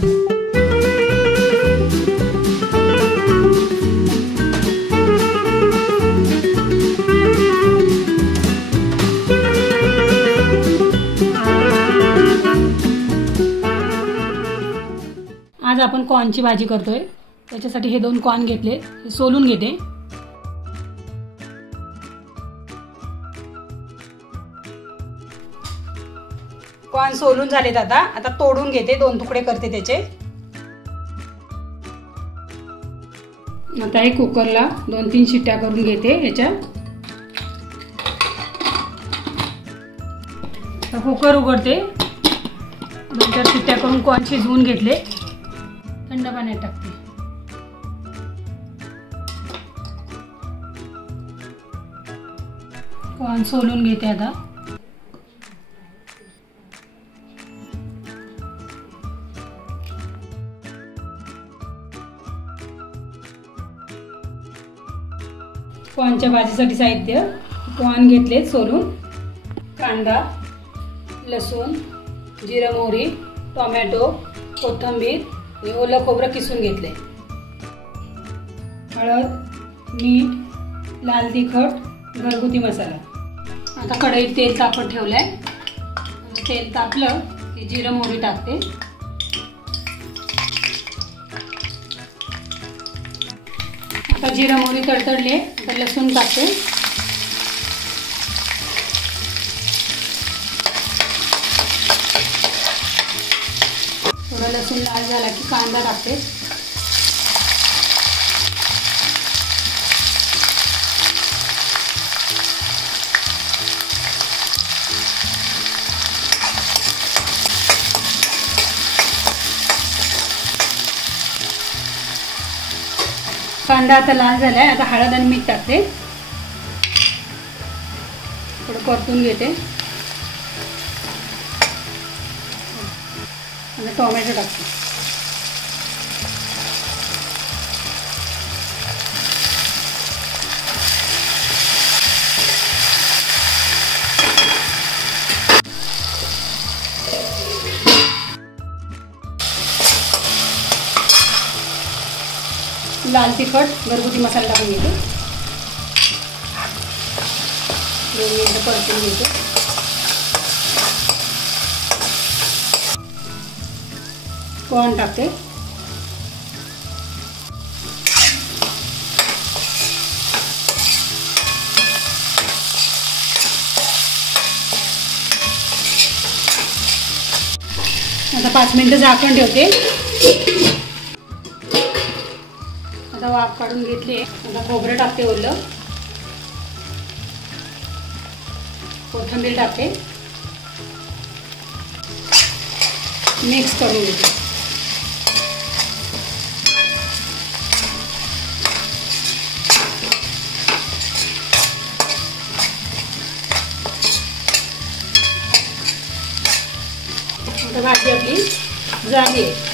आज आपण कॉर्नची भाजी करतोय। त्याच्यासाठी हे 2 कॉर्न घेतले, हे सोलून घेते। कॉर्न सोलून झालेत, आता तोडून घेते, 2 तुकडे करते त्याचे। आता हे कुकरला 2-3 शिट्ट्या करून घेते ह्याच्या। कुकर उघडते, 2-4 शिट्ट्या करून कॉर्न शिजवून घेतले। थंड पाण्यात टाकते। कॉर्न सोलून घेते आता। कॉर्नच्या भाजीसाठी साहित्य: कॉर्न घेतले सोलून, कांदा, लसूण, जिरं मोहरी, टोमॅटो, कोथिंबीर, ओलं खोबरं किसून घेतले, हळद, मीठ, लाल तिखट, घरगुती मसाला। आता कढईत तेल तापत ठेवलंय। तेल तापलं की जिरं मोहरी टाकते। आता जिरं मोहरी तडतडले, आता लसूण टाकते। थोडा लसूण लाल झाला की कांदा टाकते। कांदा आता लाल झालाय, आता हळद आणि मीठ टाकते, थोडं परतून घेते। आणि टोमॅटो टाकते। लाल तिखट, घरगुती मसाला टाकून घेते। 2 मिनिटं परतून घेते। कॉर्न टाकते। आता 5 मिनिटं झाकण ठेवते। आता वाफ काढून घेतली। आता खोबरं टाकते, ओलं कोथिंबीर टाकते, मिक्स करून घेते। आता भाजी आपली झाली आहे।